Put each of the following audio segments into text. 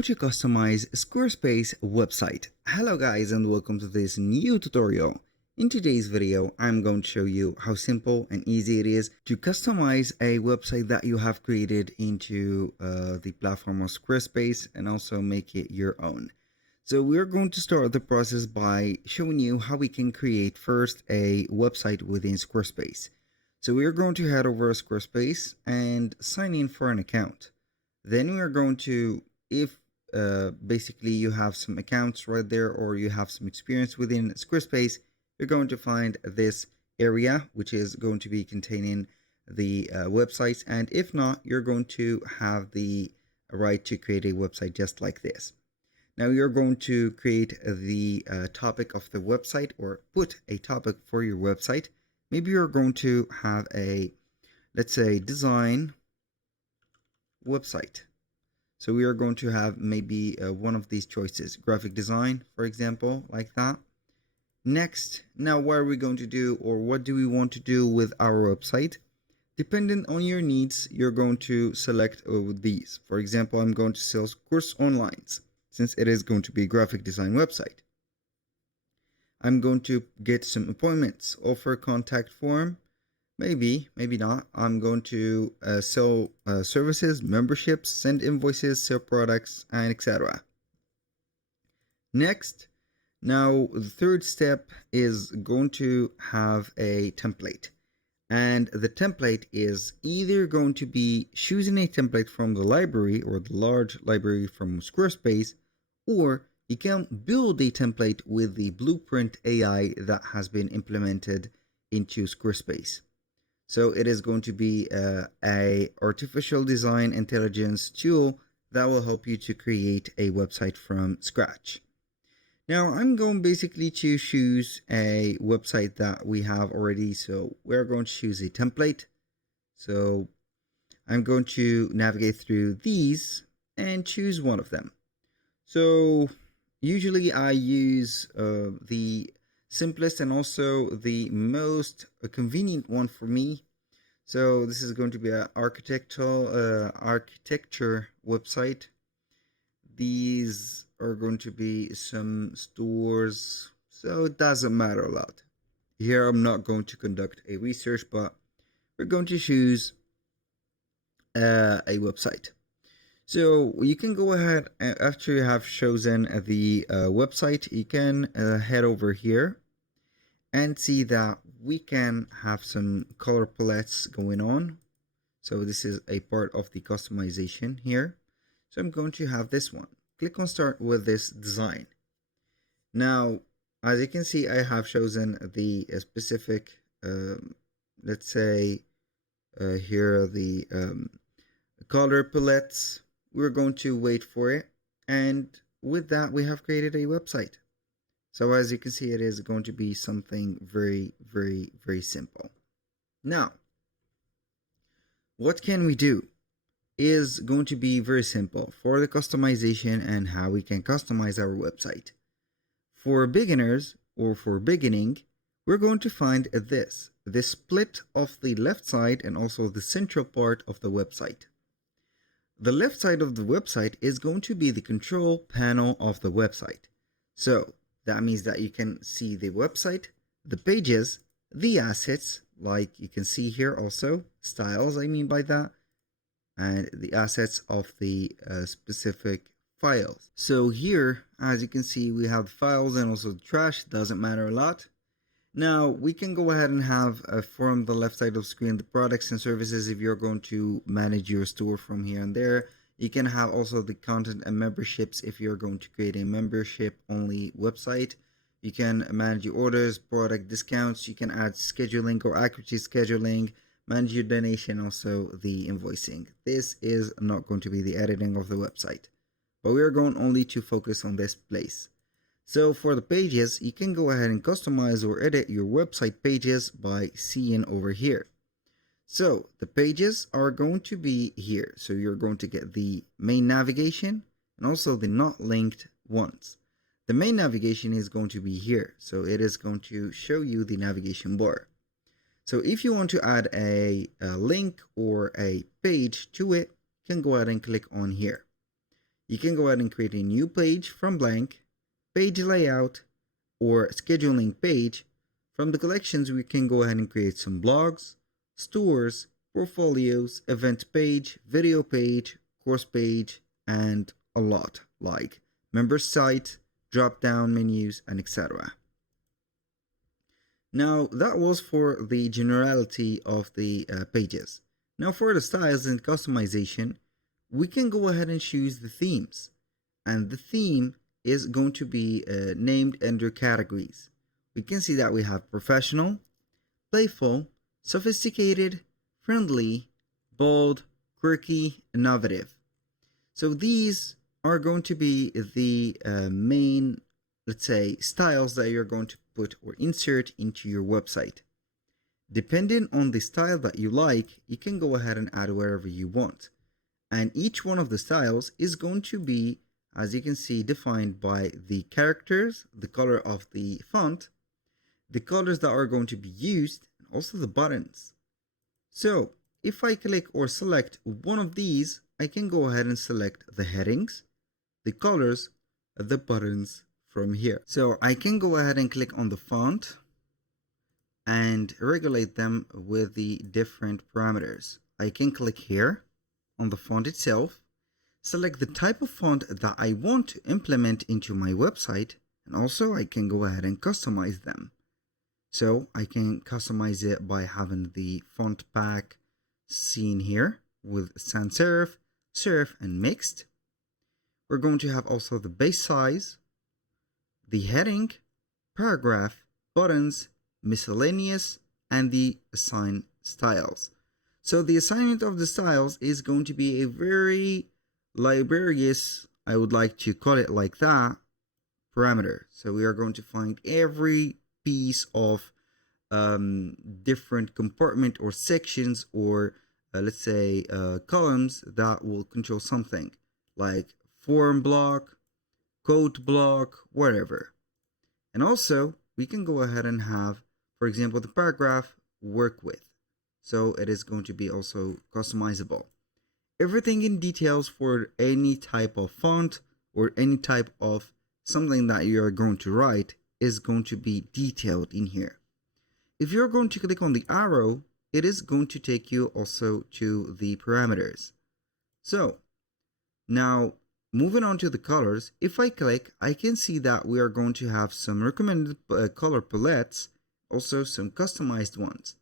How to customize Squarespace website. Hello guys and welcome to this new tutorial. In today's video, I'm going to show you how simple and easy it is to customize a website that you have created into the platform of Squarespace and also make it your own. So we're going to start the process by showing you how we can create first a website within Squarespace. So we're going to head over to Squarespace and sign in for an account. Then we are going to, if basically you have some accounts right there or you have some experience within Squarespace, you're going to find this area which is going to be containing the websites, and if not, you're going to have the right to create a website just like this. Now you're going to create the topic of the website or put a topic for your website. Maybe you're going to have a, let's say, design website. So we are going to have maybe one of these choices, graphic design, for example, like that. Next, now what are we going to do, or what do we want to do with our website? Depending on your needs, you're going to select these. For example, I'm going to sell course online since it is going to be a graphic design website. I'm going to get some appointments, offer contact form. Maybe not. I'm going to sell services, memberships, send invoices, sell products, and etc. Next, now the third step is going to have a template. And the template is either going to be choosing a template from the library or the large library from Squarespace, or you can build a template with the Blueprint AI that has been implemented into Squarespace. So it is going to be a artificial design intelligence tool that will help you to create a website from scratch. Now I'm going basically to choose a website that we have already. So we're going to choose a template. So I'm going to navigate through these and choose one of them. So usually I use the simplest and also the most convenient one for me. So this is going to be an architecture website. These are going to be some stores, so it doesn't matter a lot. Here I'm not going to conduct a research, but we're going to choose a website. So you can go ahead, after you have chosen the website, you can head over here and see that we can have some color palettes going on. So this is a part of the customization here. So I'm going to have this one. Click on start with this design. Now, as you can see, I have chosen the specific, let's say here are the color palettes. We're going to wait for it. And with that, we have created a website. So as you can see, it is going to be something very, very, very simple. Now, what can we do is going to be very simple for the customization and how we can customize our website. For beginners or for beginning, we're going to find this split of the left side and also the central part of the website. The left side of the website is going to be the control panel of the website. So that means that you can see the website, the pages, the assets, like you can see here also, styles I mean by that, and the assets of the specific files. So here, as you can see, we have files and also the trash, doesn't matter a lot. Now we can go ahead and have from the left side of the screen the products and services if you're going to manage your store from here and there. You can have also the content and memberships if you're going to create a membership only website. You can manage your orders, product discounts. You can add scheduling or accuracy scheduling, manage your donation, also the invoicing. This is not going to be the editing of the website, but we are going only to focus on this place. So for the pages, you can go ahead and customize or edit your website pages by seeing over here. So the pages are going to be here. So you're going to get the main navigation and also the not linked ones. The main navigation is going to be here. So it is going to show you the navigation bar. So if you want to add a link or a page to it, you can go ahead and click on here. You can go ahead and create a new page from blank, page layout, or scheduling page. From the collections, we can go ahead and create some blogs, stores, portfolios, event page, video page, course page, and a lot like member site, drop down menus, and etc. Now that was for the generality of the pages. Now for the styles and customization, we can go ahead and choose the themes. And the theme is going to be named under categories. We can see that we have professional, playful, sophisticated, friendly, bold, quirky, innovative. So these are going to be the main, let's say, styles that you're going to put or insert into your website. Depending on the style that you like, you can go ahead and add wherever you want. And each one of the styles is going to be, as you can see, defined by the characters, the color of the font, the colors that are going to be used, and also the buttons. So if I click or select one of these, I can go ahead and select the headings, the colors, the buttons from here. So I can go ahead and click on the font and regulate them with the different parameters. I can click here on the font itself, select the type of font that I want to implement into my website, and also I can go ahead and customize them. So I can customize it by having the font pack seen here with sans serif, serif, and mixed. We're going to have also the base size, the heading, paragraph, buttons, miscellaneous, and the assign styles. So the assignment of the styles is going to be a very laborious, I would like to call it like that, parameter. So we are going to find every piece of different compartment or sections or let's say columns that will control something like form block, code block, whatever. And also we can go ahead and have, for example, the paragraph work with. So it is going to be also customizable. Everything in details for any type of font or any type of something that you are going to write is going to be detailed in here. If you're going to click on the arrow, it is going to take you also to the parameters. So now moving on to the colors, if I click, I can see that we are going to have some recommended color palettes, also some customized ones.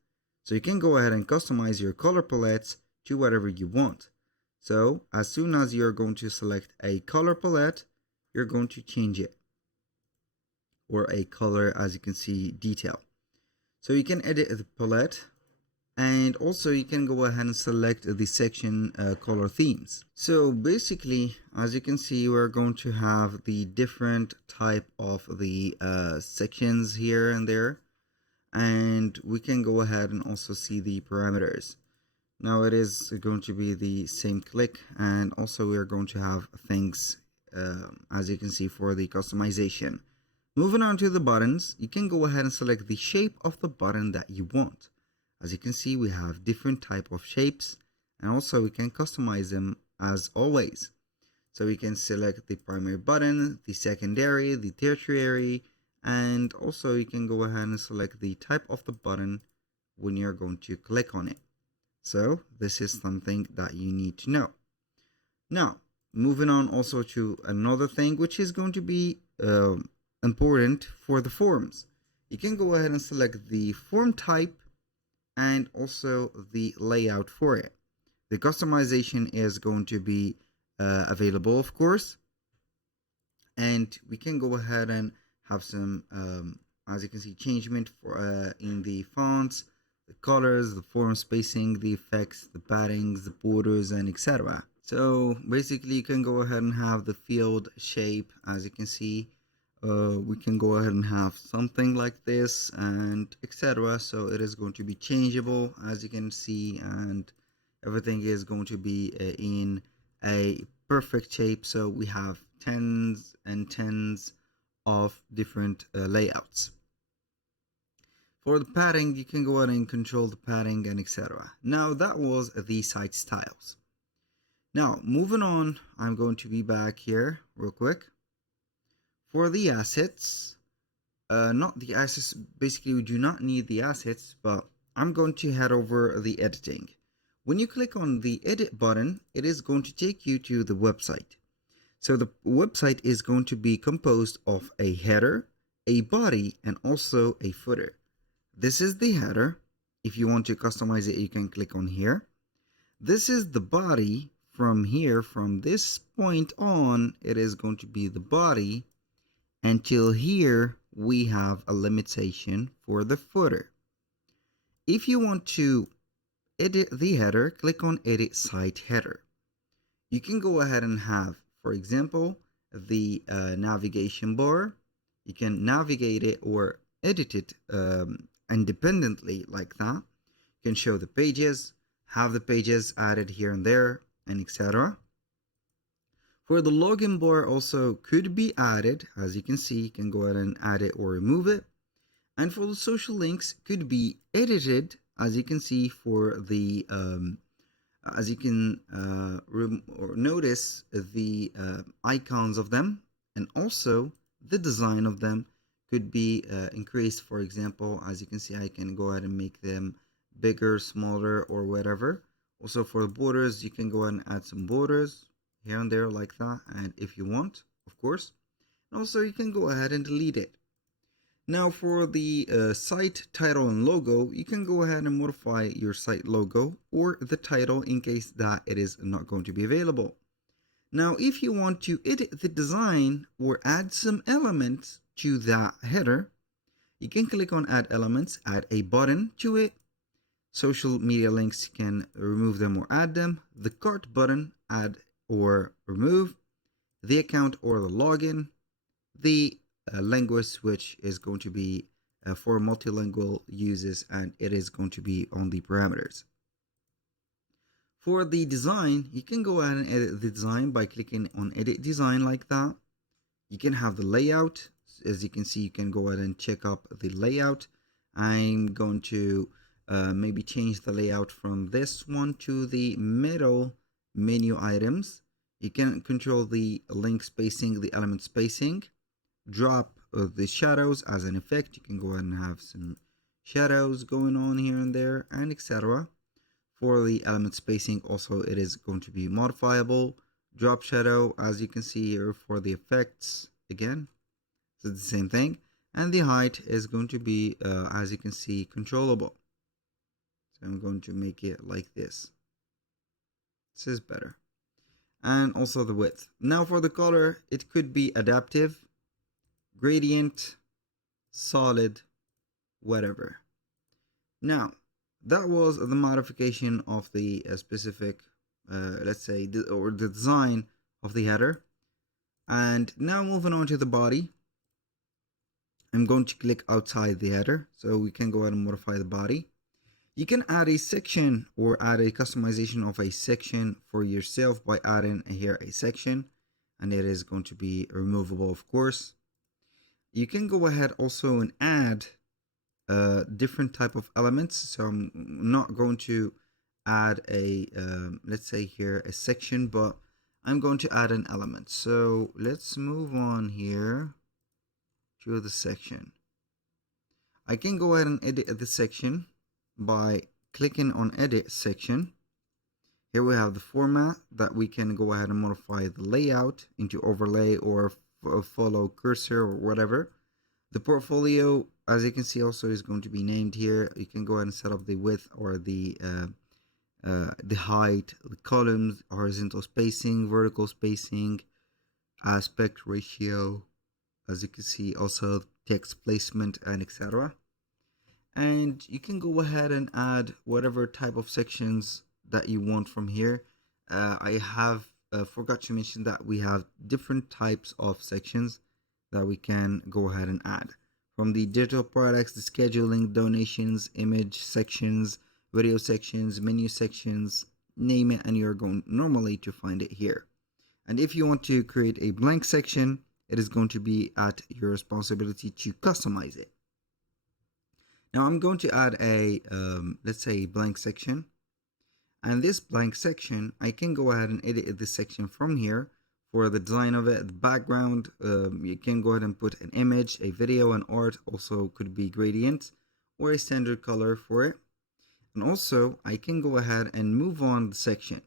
So you can go ahead and customize your color palettes to whatever you want. So as soon as you're going to select a color palette, you're going to change it, or a color, as you can see, detail. So you can edit the palette, and also you can go ahead and select the section color themes. So basically, as you can see, we're going to have the different type of the sections here and there, and we can go ahead and also see the parameters. Now it is going to be the same click, and also we are going to have things as you can see for the customization. Moving on to the buttons, you can go ahead and select the shape of the button that you want. As you can see, we have different type of shapes, and also we can customize them as always. So we can select the primary button, the secondary, the tertiary, and also you can go ahead and select the type of the button when you're going to click on it. So this is something that you need to know. Now, moving on also to another thing which is going to be important for the forms. You can go ahead and select the form type and also the layout for it. The customization is going to be available, of course, and we can go ahead and have some, as you can see, changement for in the fonts, the colors, the form spacing, the effects, the paddings, the borders, and etc. So basically you can go ahead and have the field shape. As you can see, we can go ahead and have something like this and etc. So it is going to be changeable, as you can see, and everything is going to be in a perfect shape. So we have tens and tens of different layouts. For the padding, you can go ahead and control the padding and etc. Now that was the site styles. Now, moving on, I'm going to be back here real quick. For the assets, not the assets, basically we do not need the assets, but I'm going to head over the editing. When you click on the edit button, it is going to take you to the website. So the website is going to be composed of a header, a body, and also a footer. This is the header. If you want to customize it, you can click on here. This is the body. From here, from this point on, it is going to be the body. Until here, we have a limitation for the footer. If you want to edit the header, click on edit site header. You can go ahead and have, for example, the navigation bar. You can navigate it or edit it independently like that. You can show the pages, have the pages added here and there, and etc. For the login bar also could be added. As you can see, you can go ahead and add it or remove it. And for the social links could be edited, as you can see for the as you can notice the icons of them, and also the design of them could be increased. For example, as you can see, I can go ahead and make them bigger, smaller, or whatever. Also for the borders, you can go ahead and add some borders here and there like that, and if you want, of course. And also you can go ahead and delete it. Now for the site title and logo, you can go ahead and modify your site logo or the title in case that it is not going to be available. Now if you want to edit the design or add some elements to that header, you can click on add elements, add a button to it. Social media links, you can remove them or add them. The cart button, add or remove. The account or the login. The language switch is going to be for multilingual uses, and it is going to be on the parameters. For the design, you can go ahead and edit the design by clicking on edit design like that. You can have the layout. As you can see, you can go ahead and check up the layout. I'm going to maybe change the layout from this one to the middle menu items. You can control the link spacing, the element spacing, drop the shadows as an effect. You can go ahead and have some shadows going on here and there, and etc. For the element spacing also, it is going to be modifiable. Drop shadow, as you can see here for the effects, again it's the same thing. And the height is going to be as you can see, controllable. So I'm going to make it like this. This is better. And also the width. Now for the color, it could be adaptive, gradient, solid, whatever. Now that was the modification of the specific let's say the design of the header. And now moving on to the body, I'm going to click outside the header so we can go ahead and modify the body. You can add a section or add a customization of a section for yourself by adding here a section, and it is going to be removable, of course. You can go ahead also and add different type of elements. So I'm not going to add a let's say here a section, but I'm going to add an element. So let's move on here to the section. I can go ahead and edit the section by clicking on edit section. Here we have the format that we can go ahead and modify the layout into overlay or follow cursor or whatever. The portfolio, as you can see, also is going to be named here. You can go ahead and set up the width or the height, the columns, horizontal spacing, vertical spacing, aspect ratio, as you can see, also text placement, and etc. And you can go ahead and add whatever type of sections that you want from here. I have forgot to mention that we have different types of sections that we can go ahead and add. From the digital products, the scheduling, donations, image sections, video sections, menu sections, name it, and you're going normally to find it here. And if you want to create a blank section, it is going to be at your responsibility to customize it. Now I'm going to add a let's say blank section, And this blank section, I can go ahead and edit this section from here for the design of it, the background. You can go ahead and put an image, a video, an art, also could be gradient or a standard color for it. And also I can go ahead and move on the section.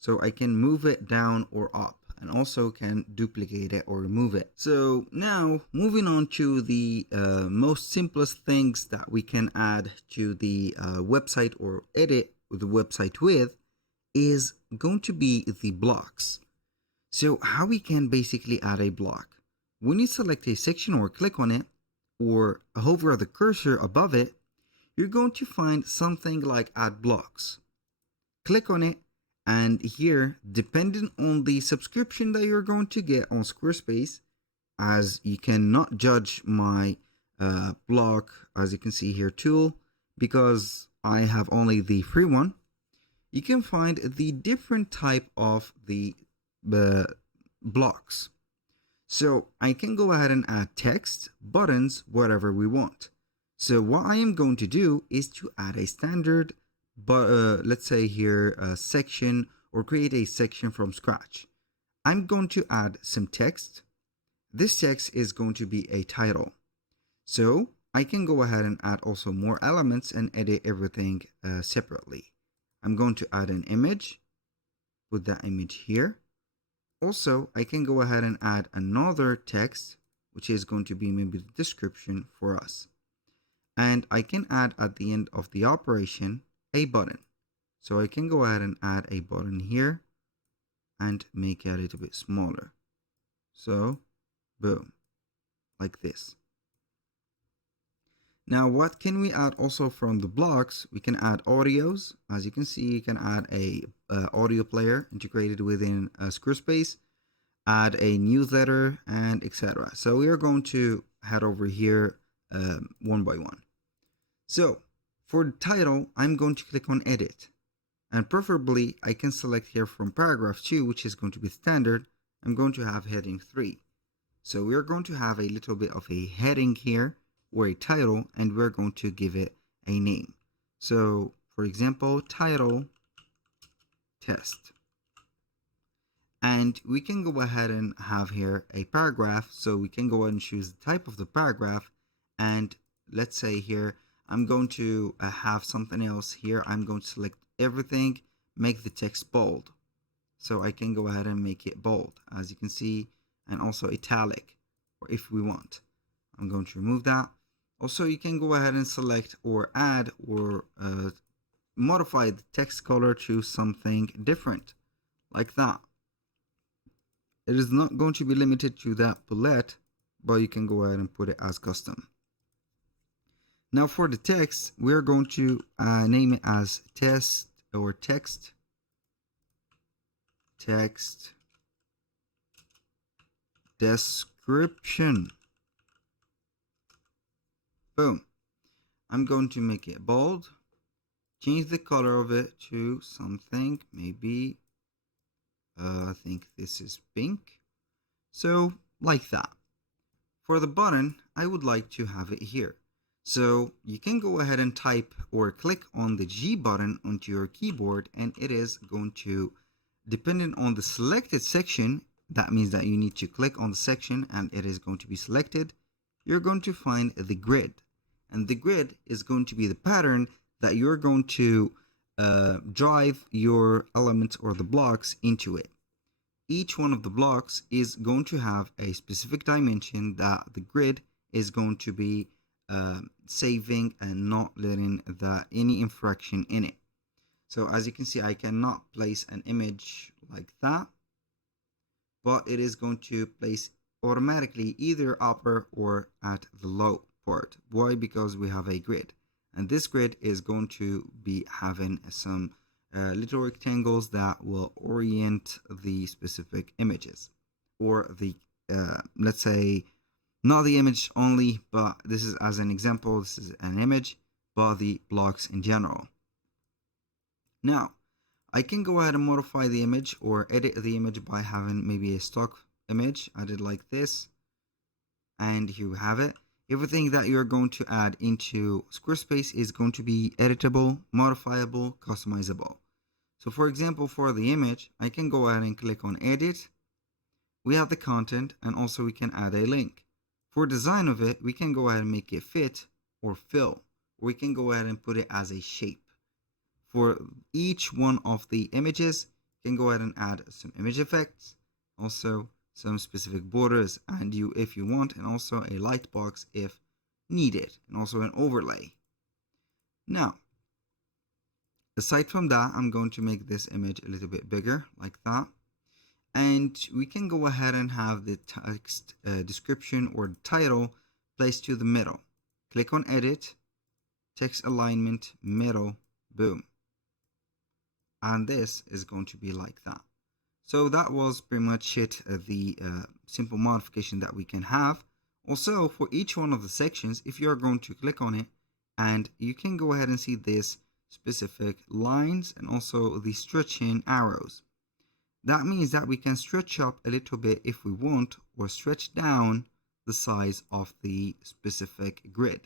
So I can move it down or up, and also can duplicate it or remove it. So now moving on to the most simplest things that we can add to the website or edit the website with is going to be the blocks. So how we can basically add a block. When you select a section or click on it or hover the cursor above it, you're going to find something like add blocks. Click on it, and here, depending on the subscription that you're going to get on Squarespace, as you cannot judge my block, as you can see here, tool, because I have only the free one, you can find the different type of the blocks. So I can go ahead and add text, buttons, whatever we want. So what I am going to do is to add a standard, but let's say here a section, or create a section from scratch. I'm going to add some text. This text is going to be a title. So I can go ahead and add also more elements and edit everything separately. I'm going to add an image, put that image here. Also, I can go ahead and add another text, which is going to be maybe the description for us. And I can add at the end of the operation a button. So I can go ahead and add a button here and make it a little bit smaller. So boom, like this. Now what can we add also from the blocks? We can add audios. As you can see, you can add a audio player integrated within Squarespace, add a newsletter, and etc. So we are going to head over here one by one. So for the title, I'm going to click on edit, and preferably I can select here from paragraph 2, which is going to be standard. I'm going to have heading 3. So we're going to have a little bit of a heading here or a title, and we're going to give it a name. So for example, title test. And we can go ahead and have here a paragraph. So we can go ahead and choose the type of the paragraph, and let's say here I'm going to have something else here. I'm going to select everything, make the text bold. So I can go ahead and make it bold, as you can see, and also italic, or if we want. I'm going to remove that. Also, you can go ahead and select or add or modify the text color to something different, like that. It is not going to be limited to that bullet, but you can go ahead and put it as custom. Now for the text, we're going to name it as test or text description. Boom. I'm going to make it bold, change the color of it to something, maybe I think this is pink. So like that. For the button, I would like to have it here. So you can go ahead and type or click on the G button onto your keyboard, and it is going to, depending on the selected section, that means that you need to click on the section and it is going to be selected. You're going to find the grid, and the grid is going to be the pattern that you're going to drive your elements or the blocks into it. Each one of the blocks is going to have a specific dimension that the grid is going to be saving and not letting that any infraction in it. So as you can see, I cannot place an image like that, but it is going to place automatically either upper or at the low part. Why? Because we have a grid, and this grid is going to be having some little rectangles that will orient the specific images, or the let's say not the image only, but this is as an example, this is an image, but the blocks in general. Now I can go ahead and modify the image or edit the image by having maybe a stock image added like this, and here we have it. Everything that you're going to add into Squarespace is going to be editable, modifiable, customizable. So for example, for the image, I can go ahead and click on edit. We have the content, and also we can add a link. For design of it, we can go ahead and make it fit or fill. Or we can go ahead and put it as a shape. For each one of the images, you can go ahead and add some image effects, also some specific borders, and if you want, and also a light box if needed, and also an overlay. Now, aside from that, I'm going to make this image a little bit bigger, like that. And we can go ahead and have the text description or title placed to the middle. Click on edit, text alignment, middle, boom. And this is going to be like that. So that was pretty much it, the simple modification that we can have. Also, for each one of the sections, if you're going to click on it, and you can go ahead and see this specific lines and also the stretching arrows. That means that we can stretch up a little bit if we want, or stretch down the size of the specific grid.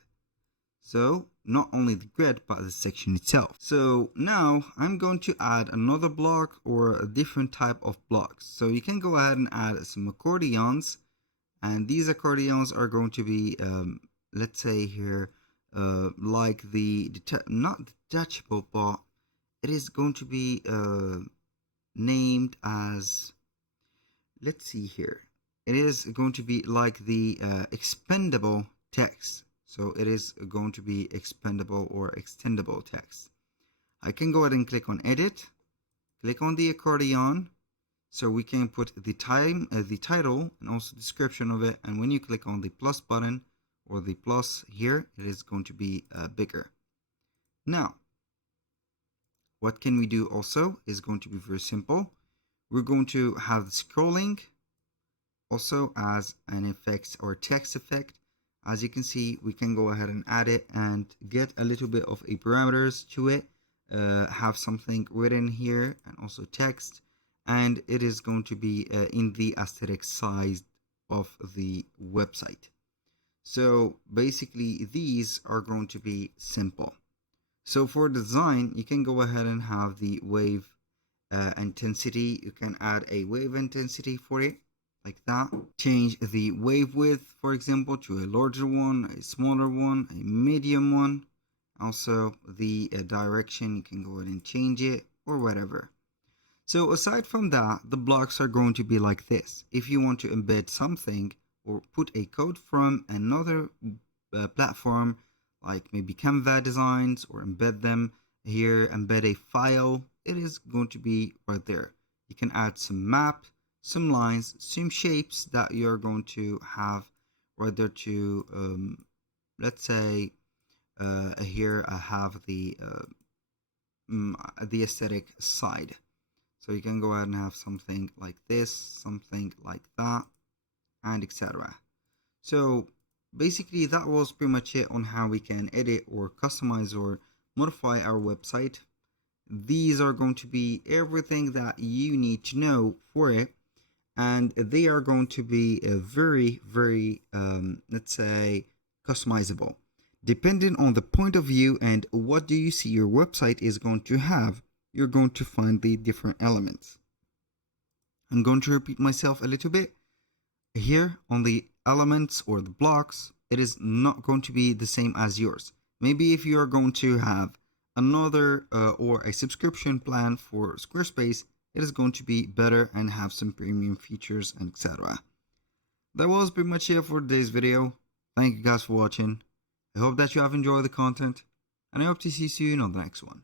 So not only the grid, but the section itself. So now I'm going to add another block or a different type of blocks. So you can go ahead and add some accordions, and these accordions are going to be, let's say here, like the not detachable, but it is going to be named as, let's see here, it is going to be like the expendable text. So it is going to be expendable or extendable text. I can go ahead and click on edit, click on the accordion, so we can put the title and also description of it. And when you click on the plus button or the plus here, it is going to be bigger. Now, what can we do also is going to be very simple. We're going to have the scrolling also as an effect or text effect. As you can see, we can go ahead and add it and get a little bit of a parameters to it, have something written here and also text, and it is going to be in the aesthetic size of the website. So basically these are going to be simple. So for design, you can go ahead and have the wave intensity. You can add a wave intensity for it, like that. Change the wave width, for example, to a larger one, a smaller one, a medium one. Also the direction, you can go ahead and change it or whatever. So aside from that, the blocks are going to be like this. If you want to embed something or put a code from another platform, like maybe Canva designs, or embed them here, embed a file, it is going to be right there. You can add some map, some lines, some shapes that you're going to have right there to, let's say here I have the aesthetic side. So you can go ahead and have something like this, something like that, and etc. So basically that was pretty much it on how we can edit or customize or modify our website. These are going to be everything that you need to know for it, and they are going to be very let's say customizable depending on the point of view and what do you see your website is going to have. You're going to find the different elements. I'm going to repeat myself a little bit here on the elements or the blocks. It is not going to be the same as yours. Maybe if you are going to have another or a subscription plan for Squarespace, it is going to be better and have some premium features and etc. That was pretty much it for today's video. Thank you guys for watching. I hope that you have enjoyed the content, and I hope to see you soon on the next one.